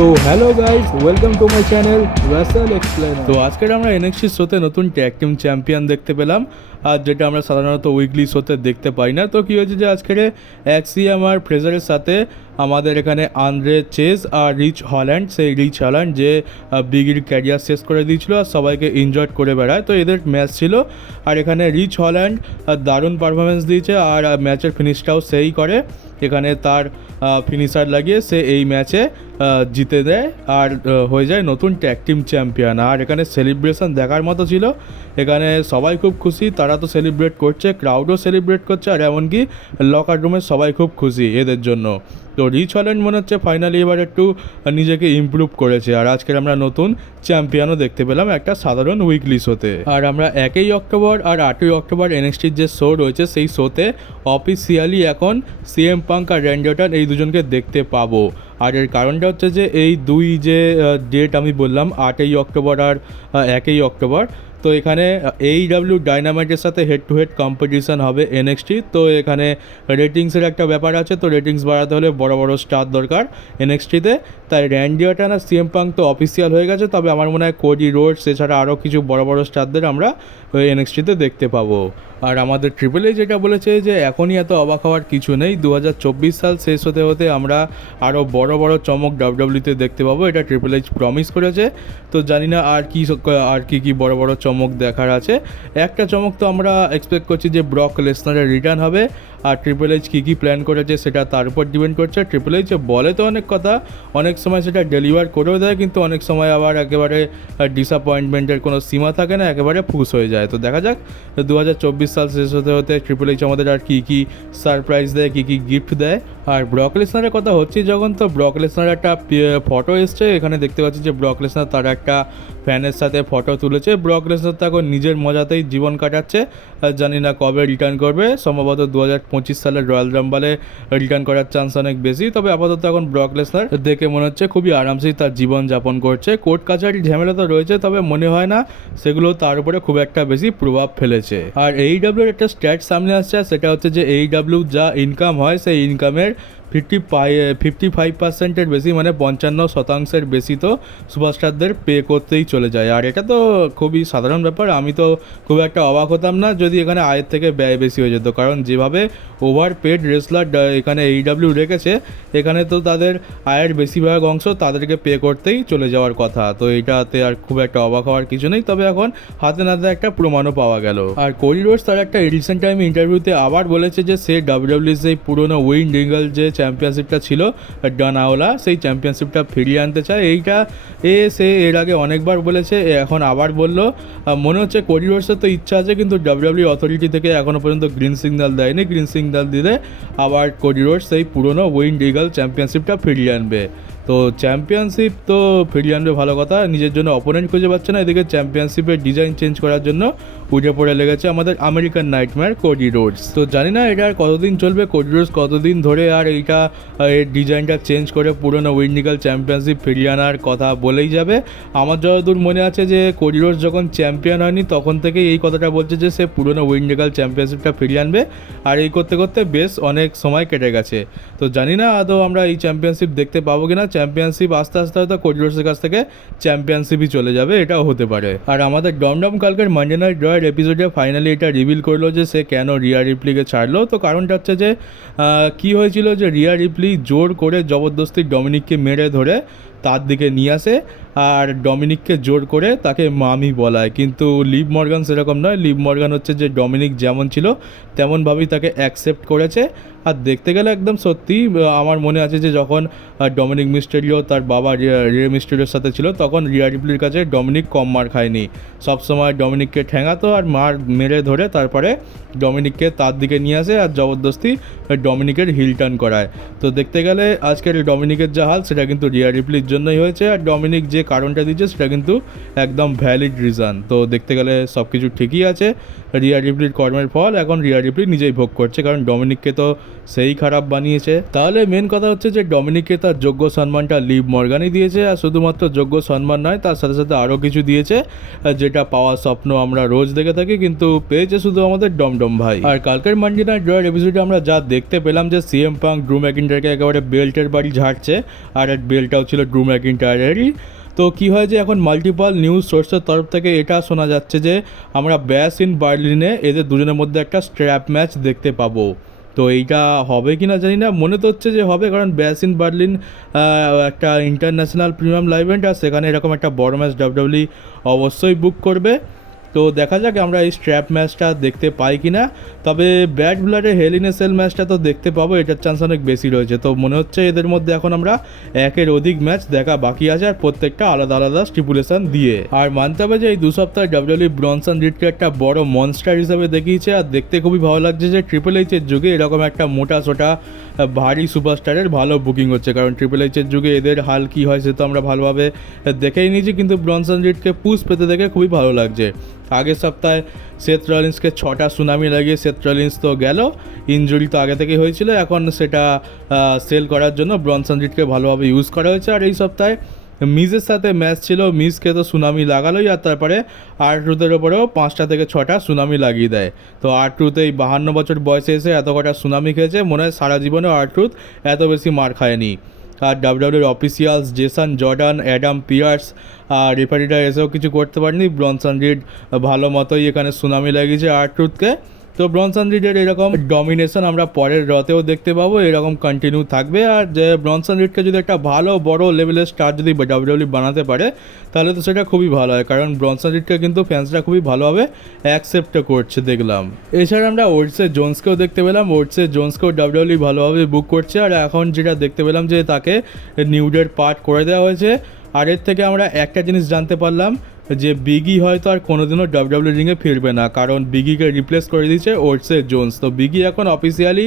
তো hello guys, welcome to my channel Russell explainer. তো আজকের আমরা এনএক্সটি শোতে নতুন ট্যাগ টিম চ্যাম্পিয়ন দেখতে পেলাম, আর যেটা আমরা সাধারণত উইকলি শোতে দেখতে পাই না। তো কী হয়েছে যে আজকের অ্যাক্সিয়াম আর ফ্রেজারের সাথে আমাদের এখানে আন্দ্রে চেজ আর রিচ হল্যান্ড, সেই রিচ হল্যান্ড যে বিগির ক্যারিয়ার শেষ করে দিয়েছিল আর সবাইকে ইনজয়েড করে বেড়ায়, তো এদের ম্যাচ ছিল। আর এখানে রিচ হল্যান্ড দারুণ পারফরমেন্স দিয়েছে আর ম্যাচের ফিনিশটাও সেই করে। এখানে তার ফিনিশার লাগিয়ে সে এই ম্যাচে জিতে দেয় আর হয়ে যায় নতুন ট্যাগ টিম চ্যাম্পিয়ন। আর এখানে সেলিব্রেশন দেখার মতো ছিল, এখানে সবাই খুব খুশি, তারা তো সেলিব্রেট করছে, ক্রাউডও সেলিব্রেট করছে, আর এমনকি লকার রুমে সবাই খুব খুশি এদের জন্য। তো রিচ হল্যান্ড মনে হচ্ছে ফাইনালি এবার একটু নিজেকে ইমপ্রুভ করেছে, আর আজকের আমরা নতুন চ্যাম্পিয়নও দেখতে পেলাম একটা সাধারণ উইকলি শোতে। আর আমরা 1 অক্টোবর আর 8 অক্টোবর এনএক্সটির যে শো রয়েছে সেই শোতে অফিসিয়ালি এখন সিএম পাঙ্ক আর র্যান্ডি অর্টন এই দুজনকে দেখতে পাবো। আর এর কারণটা হচ্ছে যে এই দুই যে ডেট আমি বললাম 8 অক্টোবর আর 1 অক্টোবর, তো এখানে AEW ডাইনামাইটের সাথে হেড টু হেড কম্পিটিশান হবে এনএক্সটি। তো এখানে রেটিংসের একটা ব্যাপার আছে, তো রেটিংস বাড়াতে হলে বড় বড় স্টার দরকার এনএক্সটিতে। তাই র্যান্ডি অর্টন আর সিএম পাঙ্ক তো অফিসিয়াল হয়ে গেছে, তবে আমার মনে হয় কোডি রোডস এছাড়া আরও কিছু বড় বড় স্টারদের আমরা এনএক্সটিতে দেখতে পাবো। আর আমাদের ট্রিপল এইচ যেটা বলেছে যে এখনই এত অবাক হওয়ার কিছু নেই, 2024 সাল শেষ হতে হতে আমরা আরও বড় বড় চমক ডাব্লিউডব্লিউতে দেখতে পাবো, এটা ট্রিপল এইচ প্রমিস করেছে। তো জানি না আর কি বড় বড় চমক দেখার আছে। একটা চমক তো আমরা এক্সপেক্ট করছি যে ব্রক লেসনারের রিটার্ন হবে, আর ট্রিপল এইচ কী প্ল্যান করেছে সেটা তার উপর ডিপেন্ড করছে। ট্রিপল এইচ বলে তো অনেক কথা, অনেক সময় সেটা ডেলিভার করেও দেয়, কিন্তু অনেক সময় আবার একেবারে ডিসঅ্যাপয়েন্টমেন্টের কোনো সীমা থাকে না, একেবারে ফুস হয়ে যায়। তো দেখা যাক 2024 সাল শেষ হতে হতে ট্রিপল এইচ আমাদের আর কী সারপ্রাইজ দেয়, কী গিফট দেয়। আর ব্রক লেসনারের কথা হচ্ছে যখন, তো ব্রক লেসনারের একটা ফটো এসছে, এখানে দেখতে পাচ্ছি যে ব্রক লেসনার তার একটা ফ্যানের সাথে ফটো তুলেছে। ব্রক লেসনার তো এখন নিজের মজাতেই জীবন কাটাচ্ছে, জানি না কবে রিটার্ন করবে, সম্ভবত 2025 সালের রয়্যাল রাম্বলে রিটার্ন করার চান্স অনেক বেশি। তবে আপাতত এখন ব্রক লেসনার দেখে মনে হচ্ছে খুবই আরামসেই তার জীবন যাপন করছে। কোর্ট কাছারি ঝামেলা তো রয়েছে, তবে মনে হয় না সেগুলো তার উপরে খুব একটা বেশি প্রভাব ফেলেছে। আর AEW একটা স্ট্যাট সামনে আসছে, সেটা হচ্ছে যে AEW যা ইনকাম হয় সেই ইনকামের 55%-এর বেশি, মানে 55% বেশি তো সুপারস্টারদের পে করতেই চলে যায়। আর এটা তো খুবই সাধারণ ব্যাপার, আমি তো খুব একটা অবাক হতাম না যদি এখানে আয়ের থেকে ব্যয় বেশি হয়ে যেত, কারণ যেভাবে ওভার পেড রেসলার এখানে AEW রেখেছে, এখানে তো তাদের আয়ের বেশিরভাগ অংশ তাদেরকে পে করতেই চলে যাওয়ার কথা। তো এইটাতে আর খুব একটা অবাক হওয়ার কিছু নেই, তবে এখন হাতে নাতে একটা প্রমাণও পাওয়া গেল। আর কোডি রোডস তার একটা রিসেন্ট টাইম ইন্টারভিউতে আবার বলেছে যে সে WWE সেই পুরোনো উইন্ড রিঙ্গল যে চ্যাম্পিয়নশিপটা ছিল ডানাওলা, সেই চ্যাম্পিয়নশিপটা ফিরিয়ে আনতে চায়। এইটা সে এর আগে অনেকবার বলেছে, এখন আবার বলল। মনে হচ্ছে কোডি রোডসের তো ইচ্ছা আছে, কিন্তু WWE অথরিটি থেকে এখনও পর্যন্ত গ্রিন সিগন্যাল দেয়নি। গ্রিন সিগন্যাল দিলে আবার কোডি রোডস সেই পুরোনো উইন্ড রিঙ্গল চ্যাম্পিয়নশিপটা ফিরিয়ে আনবে। তো চ্যাম্পিয়নশিপ তো ফিরিয়ে আনবে ভালো কথা, নিজের জন্য অপোনেন্ট খুঁজে পাচ্ছে না, এদিকে চ্যাম্পিয়নশিপের ডিজাইন চেঞ্জ করার জন্য উঠে পড়ে লেগেছে আমাদের আমেরিকান নাইটমেয়ার কোডি রোডস। তো জানি না এটা আর কতদিন চলবে, কোডি রোডস কতদিন ধরে আর এইটা এর ডিজাইনটা চেঞ্জ করে পুরোনো উইন্ডিগাল চ্যাম্পিয়নশিপ ফিরিয়ে আনার কথা বলেই যাবে। আমার যতদূর মনে আছে যে কোডি রোডস যখন চ্যাম্পিয়ন হয়নি তখন থেকেই এই কথাটা বলছে যে সে পুরোনো উইন্ডিগাল চ্যাম্পিয়নশিপটা ফিরিয়ে আনবে, আর এই করতে করতে বেশ অনেক সময় কেটে গেছে। তো জানি না আদৌ আমরা এই চ্যাম্পিয়নশিপ দেখতে পাবো কিনা, চ্যাম্পিয়নশিপ আস্তে আস্তে হয়তো কোডি রোডসের কাছ থেকে চ্যাম্পিয়নশিপই চলে যাবে, এটাও হতে পারে। আর আমাদের ডমডম কালকের মানডে নাইট রয়ের এপিসোডে ফাইনালি এটা রিভিল করলো যে সে কেন রিয়া রিপ্লিকে ছাড়লো। তো কারণটা হচ্ছে যে কি হয়েছিল যে রিয়া রিপ্লি জোর করে জবরদস্তি ডমিনিককে মেরে ধরে তার দিকে নিয়ে আসে, আর ডমিনিককে জোর করে তাকে মামি বলায়। কিন্তু লিভ মর্গান সেরকম নয়, লিভ মর্গান হচ্ছে যে ডমিনিক যেমন ছিল তেমনভাবেই তাকে অ্যাকসেপ্ট করেছে। আর দেখতে গেলে একদম সত্যি আমার মনে আছে যে যখন ডমিনিক মিস্টেরিও তার বাবা রে মিস্টেরিওর সাথে ছিল, তখন রিয়া রিপ্লির কাছে ডমিনিক কম মার খায়নি, সবসময় ডমিনিককে ঠ্যাঙাতো আর মেরে ধরে তারপরে ডমিনিককে তার দিকে নিয়ে আসে আর জবরদস্তি ডমিনিকের হিল টার্ন করায়। তো দেখতে গেলে আজকের ডমিনিকের যা হাল সেটা কিন্তু রিয়া রিপ্লির জন্যই হয়েছে, আর ডমিনিক যে কারণটা দিচ্ছে সেটা কিন্তু একদম ভ্যালিড রিজন। তো দেখতে গেলে সব কিছু ঠিকই আছে, রিয়া রিপ্লির কর্মের ফল এখন রিয়া রিপ্লি নিজেই ভোগ করছে, কারণ ডমিনিককে তো সেই খারাপ বানিয়েছে। তাহলে মেন কথা হচ্ছে যে ডমিনিককে তার যোগ্য সম্মানটা লিভ মর্গানই দিয়েছে, আর শুধুমাত্র যোগ্য সম্মান নয়, তার সাথে সাথে আরও কিছু দিয়েছে যেটা পাওয়ার স্বপ্ন আমরা রোজ দেখে থাকি, কিন্তু পেয়েছে শুধু আমাদের ডমডম ভাই। আর কালকের মানডে নাইট রয়ের এপিসোডে আমরা যা দেখতে পেলাম যে সিএম পাঙ্ক ড্রু ম্যাকিন্টায়ারকে একেবারে বেল্টের বাড়ি ঝাড়ছে, আর বেল্টটাও ছিল ড্রু ম্যাকিন্টায়ারেরই। তো কী হয় যে এখন মাল্টিপল নিউজ সোর্সের তরফ থেকে এটা শোনা যাচ্ছে যে আমরা ব্যাশ ইন বার্লিনে এদের দুজনের মধ্যে একটা স্ট্র্যাপ ম্যাচ দেখতে পাবো। তো এইটা হবে কি না জানি না, মনে তো হচ্ছে যে হবে, কারণ ব্যাশ ইন বার্লিন একটা ইন্টারন্যাশনাল প্রিমিয়াম লাইভ ইভেন্ট, আর সেখানে এরকম একটা বড় ম্যাচ ডাব্লিউডাব্লিউ অবশ্যই বুক করবে। তো দেখা যাক আমরা এই স্ট্র্যাপ ম্যাচটা দেখতে পাই কি না। তবে ব্যাড ব্লাডের হেল ইন এ সেল ম্যাচটা তো দেখতে পাবো, এটার চান্স অনেক বেশি রয়েছে। তো মনে হচ্ছে এদের মধ্যে এখন আমরা একের অধিক ম্যাচ দেখা বাকি আছে, আর প্রত্যেকটা আলাদা আলাদা স্টিপুলেশন দিয়ে। আর মানতে হবে যে এই 2 সপ্তাহে ডাব্লিউডাব্লিউ ব্রনসন রিডকে একটা বড় মনস্টার হিসেবে দেখিয়েছে, আর দেখতে খুবই ভালো লাগছে যে ট্রিপল এইচের যুগে এরকম একটা মোটা সোটা ভারী সুপারস্টারের ভালো বুকিং হচ্ছে। কারণ ট্রিপল এইচের যুগে এদের হাল কী হয় সে তো আমরা ভালোভাবে দেখেই নিয়েছি, কিন্তু ব্রনসন রিডকে পুশ পেতে দেখে খুবই ভালো লাগছে। আগের সপ্তাহে সেথ রলিন্সকে 6টা সুনামি লাগিয়ে সেথ রলিন্স তো গেল, ইনজুরি তো আগে থেকেই হয়েছিল, এখন সেটা সেল করার জন্য ব্রনসন রিডকে ভালোভাবে ইউজ করা হয়েছে। আর এই সপ্তাহে মিজের সাথে ম্যাচ ছিল, মিজকে তো সুনামি লাগালোই, আর তারপরে R-Truth ওপরেও 5টা থেকে 6টা সুনামি লাগিয়ে দেয়। তো R-Truth এই 52 বছর বয়সে এসে এত কটা সুনামি খেয়েছে, মনে হয় সারা জীবনেও R-Truth এত বেশি মার খায়নি। আর ডাব্লিউডাব্লিউর officials Jason Jordan, Adam Pearce আর রেফারিরা এসেও কিছু করতে পারেনি। ব্রনসন রিড ভালো মতোই এখানে সুনামি লাগিয়েছে R-Truthকে। তো ব্রনসন রিডের এরকম ডমিনেশন আমরা পরের রতেও দেখতে পাবো, এরকম কন্টিনিউ থাকবে। আর যে ব্রনসন রিডকে যদি একটা ভালো বড় লেভেলের স্টার যদি ডাব্লিউডাব্লিউ বানাতে পারে তাহলে তো সেটা খুবই ভালো হয়, কারণ ব্রনসন রিডকে কিন্তু ফ্যান্সরা খুবই ভালোভাবে অ্যাকসেপ্টও করছে দেখলাম। এছাড়া আমরা ওটসে জোন্সকেও দেখতে পেলাম, ওটসে জোন্সকেও ডাব্লিউডাব্লিউ ভালোভাবে বুক করছে। আর এখন যেটা দেখতে পেলাম যে তাকে নিউডের পার্ট করে দেওয়া হয়েছে। আর এর থেকে আমরা একটা জিনিস জানতে পারলাম যে বিগি হয়তো আর কোনোদিনও ডাব্লিউডাব্লিউ রিংয়ে ফিরবে না, কারণ বিগিকে রিপ্লেস করে দিয়েছে ওটসে জোন্স। তো বিগি এখন অফিসিয়ালি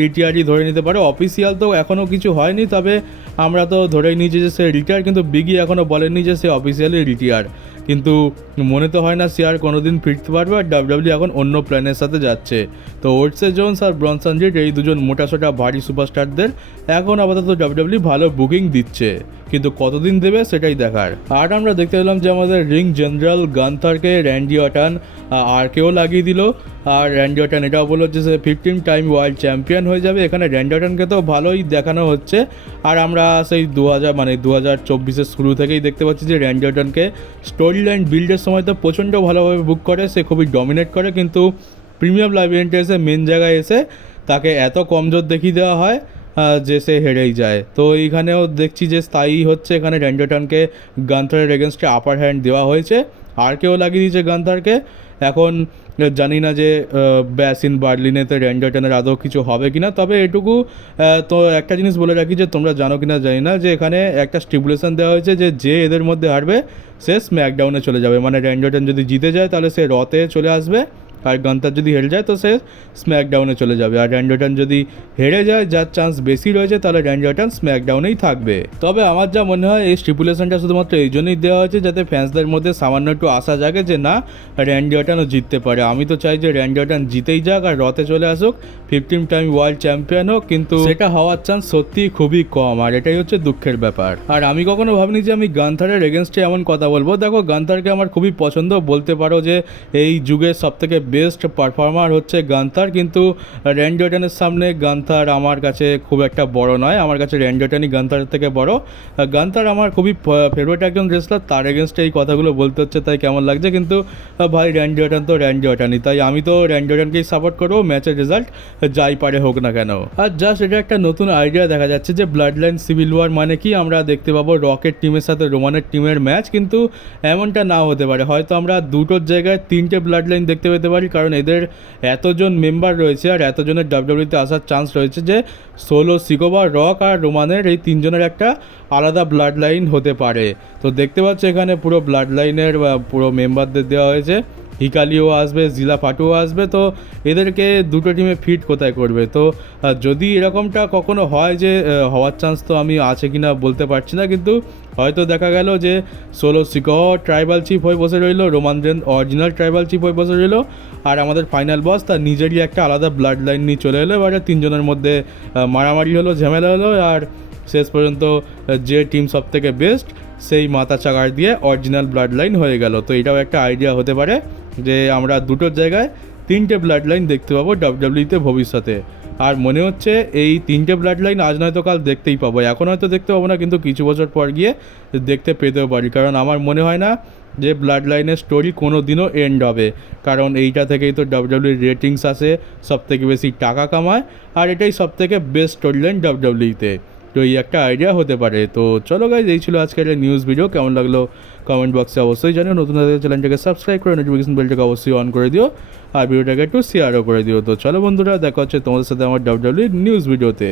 রিটায়ারই ধরে নিতে পারে, অফিসিয়াল তো এখনও কিছু হয়নি, তবে আমরা তো ধরেই নিয়েছি যে সে রিটায়ার, কিন্তু বিগি এখনও বলেনি যে সে অফিসিয়ালি রিটায়ার। কিন্তু মনে তো হয় না সে আর কোনোদিন ফিরতে পারবে, আর ডাব্লিউডাব্লিউ এখন অন্য প্ল্যানের সাথে যাচ্ছে। তো ওটসে জোন্স আর ব্রনসন রিড এই দুজন মোটাসোটা ভারী সুপারস্টারদের এখন আপাতত ডাব্লিউডাব্লিউ ভালো বুকিং দিচ্ছে, কিন্তু কতদিন দেবে সেটাই দেখার। আর আমরা দেখতে পেলাম যে আমাদের রিং জেনারেল গান্থারকে র্যান্ডি অর্টন কেও লাগিয়ে দিল। আর র্যান্ডি অর্টন এটাও বললো যে সে 15 টাইম ওয়ার্ল্ড চ্যাম্পিয়ন হয়ে যাবে। এখানে র্যান্ডি অর্টনকে তো ভালোই দেখানো হচ্ছে, আর আমরা সেই 2024-এর শুরু থেকেই দেখতে পাচ্ছি যে র্যান্ডি অর্টনকে স্টোরি লাইন বিল্ডের সময় তো প্রচণ্ড ভালোভাবে বুক করে, সে খুবই ডমিনেট করে, কিন্তু প্রিমিয়াম লাইভ ইভেন্টে এসে মেন জায়গায় এসে তাকে এত কমজোর দেখিয়ে দেওয়া হয় যে সে হেরেই যায়। তো এইখানেও দেখছি যে স্থায়ী হচ্ছে, এখানে র্যান্ডি অর্টনকে গান্থারের এগেনস্টে আপার হ্যান্ড দেওয়া হয়েছে, আর কেউ লাগিয়ে দিয়েছে গান্থারকে। এখন জানি না যে ব্যাশ ইন বার্লিনেতে র্যান্ডি অর্টনের আদৌ কিছু হবে কিনা, তবে এটুকু তো একটা জিনিস বলে রাখি যে তোমরা জানো কিনা জানি না যে এখানে একটা স্টিপুলেশন দেওয়া হয়েছে যে এদের মধ্যে হারবে সে স্ম্যাকডাউনে চলে যাবে। মানে র্যান্ডি অর্টন যদি জিতে যায় তাহলে সে রতে চলে আসবে, আর গান্থার যদি হেরে যায় তো সে স্ম্যাকডাউনে চলে যাবে। আর র্যান্ডি অর্টন যদি হেরে যায়, যার চান্স বেশি রয়েছে, তাহলে র্যান্ডি অর্টন স্ম্যাকডাউনেই থাকবে। তবে আমার যা মনে হয় এই স্টিপুলেশনটা শুধুমাত্র এই জন্যই দেওয়া হয়েছে যাতে ফ্যান্সদের মধ্যে সামান্য একটু আশা জাগে যে না, র্যান্ডি অর্টনও জিততে পারে। আমি তো চাই যে র্যান্ডি অর্টন জিতেই যাক আর রতে চলে আসুক, 15 টাইম ওয়ার্ল্ড চ্যাম্পিয়ন হোক, কিন্তু সেটা হওয়ার চান্স সত্যিই খুবই কম, আর এটাই হচ্ছে দুঃখের ব্যাপার। আর আমি কখনো ভাবিনি যে আমি গান্থারের এগেনস্টে এমন কথা বলবো। দেখো, গান্থারকে আমার খুবই পছন্দ, বলতে পারো যে এই যুগের সবথেকে বেস্ট পারফর্মার হচ্ছে গান্থার, কিন্তু র্যান্ডি অর্টনের সামনে গান্থার আমার কাছে খুব একটা বড় নয়। আমার কাছে র্যান্ডি অর্টনই গান্থারের থেকে বড়। গান্থার আমার খুবই ফেভারিট একজন রেসলার, তার এগেনস্টে এই কথাগুলো বলতে হচ্ছে তাই কেমন লাগছে, কিন্তু ভাই র্যান্ডি অর্টন তো র্যান্ডি অর্টনই, তাই আমি তো র্যান্ডি অর্টনকেই সাপোর্ট করবো, ম্যাচের রেজাল্ট যাই পারে হোক না কেন। আর জাস্ট এটা একটা নতুন আইডিয়া দেখা যাচ্ছে যে ব্লাড লাইন সিভিল ওয়ার মানে কি আমরা দেখতে পাবো রকের টিমের সাথে রোমানের টিমের ম্যাচ, কিন্তু এমনটা নাও হতে পারে, হয়তো আমরা দুটোর জায়গায় 3টে ব্লাড লাইন দেখতে পেতে পারি, কারণ এদের এতজন মেম্বার রয়েছে আর এতজনের ডাব্লিউডাব্লিউতে আসার চান্স রয়েছে যে সোলো সিকোবা, রক আর রোমানের এই 3জনের একটা আলাদা ব্লাড লাইন হতে পারে। তো দেখতে পাচ্ছ এখানে পুরো ব্লাড লাইনের পুরো মেম্বারদের দেওয়া হয়েছে হিকালিও আসবে, জিলা ফাটুও আসবে, তো এদেরকে দুটো টিমে ফিট কোথায় করবে? তো যদি এরকমটা কখনো হয় যে হওয়ার চান্স তো আমি আছে কি না বলতে পারছি না, কিন্তু হয়তো দেখা গেল যে সোলো সিকোর ট্রাইবাল চিফ হয়ে বসে রইলো, রোমানরেন অরিজিনাল ট্রাইবাল চিফ হয়ে বসে রইলো, আর আমাদের ফাইনাল বস তার নিজেরই একটা আলাদা ব্লাড লাইন নিয়ে চলে এলো। এবারে তিনজনের মধ্যে মারামারি হলো, ঝামেলা হলো, আর শেষ পর্যন্ত যে টিম সব থেকে বেস্ট সেই মাথা চাকার দিয়ে অরিজিনাল ব্লাড লাইন হয়ে গেল। তো এটাও একটা আইডিয়া হতে পারে যে আমরা দুটোর জায়গায় তিনটে ব্লাড লাইন দেখতে পাবো ডাব্লিউডাব্লিউইতে ভবিষ্যতে। আর মনে হচ্ছে এই তিনটে ব্লাড লাইন আজ নয়তো কাল দেখতেই পাবো, এখন হয়তো দেখতে পাবো না, কিন্তু কিছু বছর পর গিয়ে দেখতে পেতেও পারি, কারণ আমার মনে হয় না যে ব্লাড লাইনের স্টোরি কোনো দিনও এন্ড হবে, কারণ এইটা থেকেই তো ডাব্লিউডাব্লিউর রেটিংস আসে, সব থেকে বেশি টাকা কামায়, আর এটাই সব থেকে বেস্ট স্টোরি লাইন ডাব্লিউডাব্লিউতে। তো এই একটা আইডিয়া হতে পারে। তো চলো গাইজ, এই ছিল আজকের নিউজ ভিডিও। কেমন লাগলো কমেন্ট বক্সে অবশ্যই জানিও। নতুন চ্যানেলটাকে সাবস্ক্রাইব করে নোটিফিকেশন বেলটাকে অবশ্যই অন করে দিও, আর ভিডিওটাকে একটু শেয়ারও করে দিও। তো চলো বন্ধুরা, দেখা হচ্ছে তোমাদের সাথে আমার ডাব্লিউডাব্লিউ নিউজ ভিডিওতে।